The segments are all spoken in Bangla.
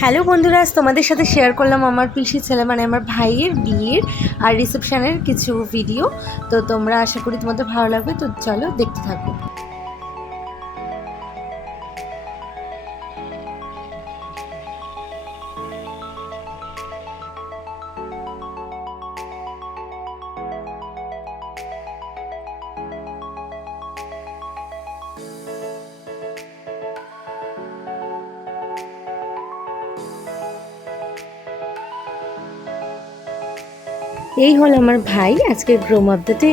হ্যালো বন্ধুরা, তোমাদের সাথে শেয়ার করলাম আমার পিসি ছেলে মানে আমার ভাইয়ের বিয়ের আর রিসেপশনের কিছু ভিডিও। তো তোমরা আশা করি তোমাদের ভালো লাগবে, তো চলো দেখতে থাকো। এই হলো আমার ভাই, আজকের গ্রুম অফ দ্য ডে।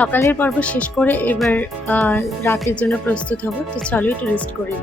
সকালের পর্ব শেষ করে এবার রাতের জন্য প্রস্তুত হব। তো চলো একটু রেস্ট করি।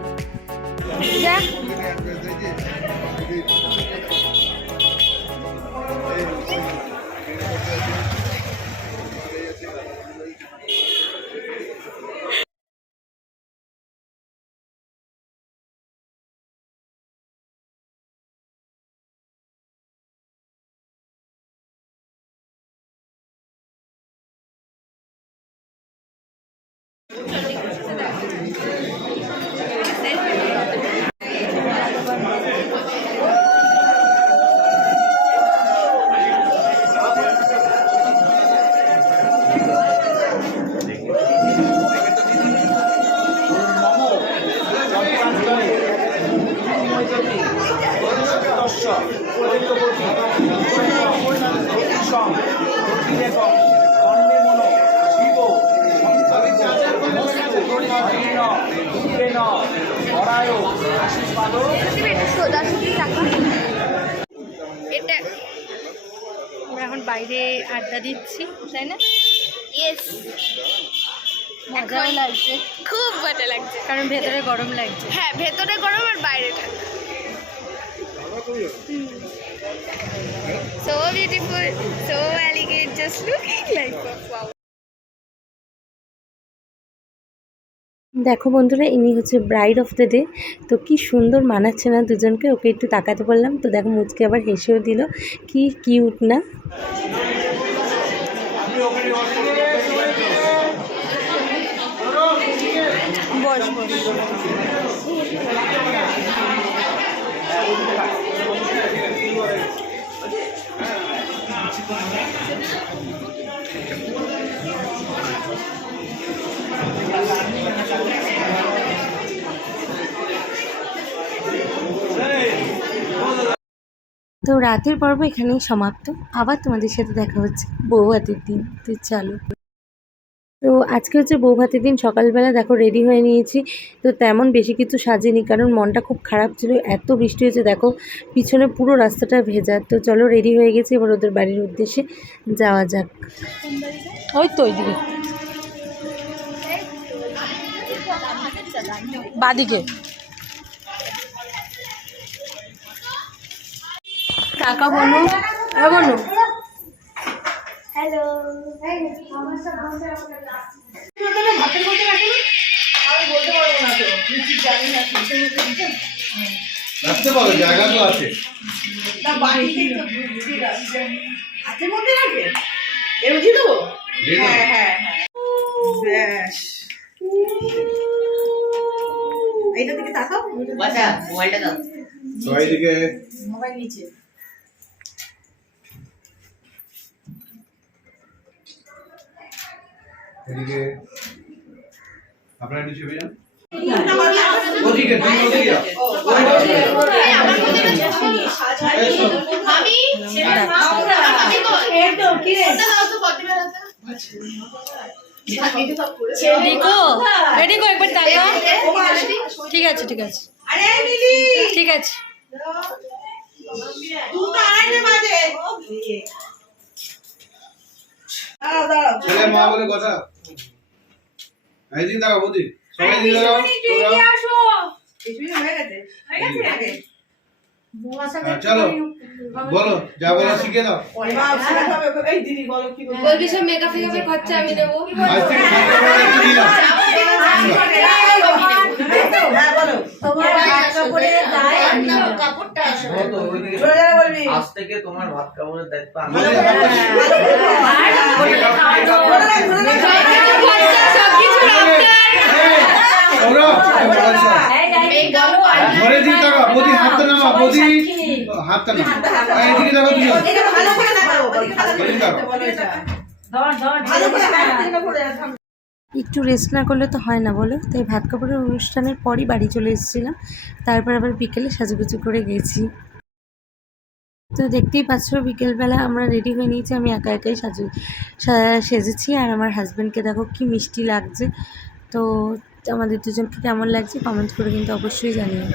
এটা আমরা এখন বাইরে আড্ডা দিচ্ছি, তাই না? ইয়েস, মজাও লাগছে, খুব মজা লাগছে, কারণ ভেতরে গরম লাগছে। হ্যাঁ, ভেতরে গরম আর বাইরে ঠান্ডা। So beautiful, so elegant, just looking like wow. দেখো বন্ধুরা, ইনি হচ্ছে ব্রাইড অফ দ্য ডে। তো কি সুন্দর মানাচ্ছে না দুজনকে। ওকে একটু তাকাতে বললাম, তো দেখো মুচকে আবার হেসেও দিল। কি কিউট না। বস বস। তো রাতের পর্ব এখানেই সমাপ্ত। আবার তোমাদের সাথে দেখা হচ্ছে বৌভাতের দিন। তো চলো। তো আজকে হচ্ছে বৌভাতের দিন। সকালবেলা দেখো রেডি হয়ে নিয়েছি। তো তেমন বেশি কিছু সাজিনি, কারণ মনটা খুব খারাপ ছিল, এত বৃষ্টি হয়েছে দেখো পিছনে পুরো রাস্তাটা ভেজা। তো চলো রেডি হয়ে গেছি, এবার ওদের বাড়ির উদ্দেশ্যে যাওয়া যাক। ওই তো ওইদিকে বাদিকে টাকা বলো, বলো। রাখতে পারো, জায়গা তো আছে। এইটা থেকে তাকাও, মোবাইলটা দাও। সবাই দিকে মোবাইল নিচে। এদিকে আপনারা একটু চেপে যান। ওদিকে তুমি ওদিকে যাও। রেডি কো একবার তাকাও। ঠিক আছে ঠিক আছে ঠিক আছে। ছেলে মা বলে কথা। এইদিকে তাকাও বৌদি, সবাই দিকে তাকাও। চলো বলো, যা বলো শিখে দাও। বলবি সব মেকআপ ফেকআপের খরচা আমি দেবো। আজ থেকে শিখে পড়ে একটু দিলাম। আজ থেকে তোমার ভাত কাপড়ের দায়িত্ব আমি। ঘরে দিকে তাকাও, বৌদি হাতটা নামা, বৌদি হাতটা নামা। এইদিকে তাকাও তুমি। ওদিকে তাকাও। একটু রেস্ট না করলে তো হয় না বলো। তাই ভাত কাপড়ের অনুষ্ঠানের পরই বাড়ি চলে এসেছিলাম, তারপর আবার বিকেলে সাজুগুজু করে গেছি। তো দেখতেই পাচ্ছ বিকেলবেলা আমরা রেডি হয়ে নিয়েছি, আমি একা একাই সেজেছি। আর আমার হাজব্যান্ডকে দেখো কি মিষ্টি লাগছে। তো আমাদের দুজনকে কেমন লাগছে কমেন্ট করে কিন্তু অবশ্যই জানিও।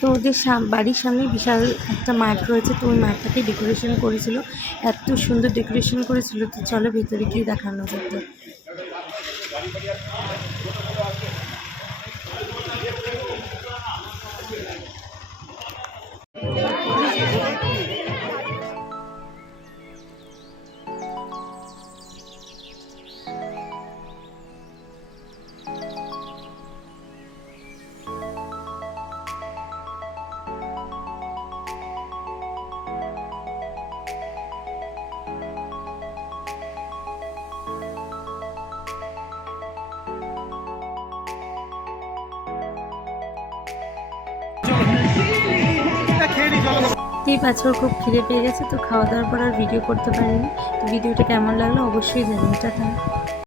তো ওদের বাড়ির সামনে বিশাল একটা মাঠ রয়েছে, তো ওই মাঠটাকে ডেকোরেশন করেছিল, এত সুন্দর ডেকোরেশন করেছিল। তো চলো ভেতরে গিয়ে দেখানো যেত। এই পাঁচর খুব খিদে পেয়ে গেছে, তো খাওয়া দাওয়ার পর আর ভিডিও করতে পারিনি। তো ভিডিওটা কেমন লাগলো অবশ্যই জানিয়ে। টাটা।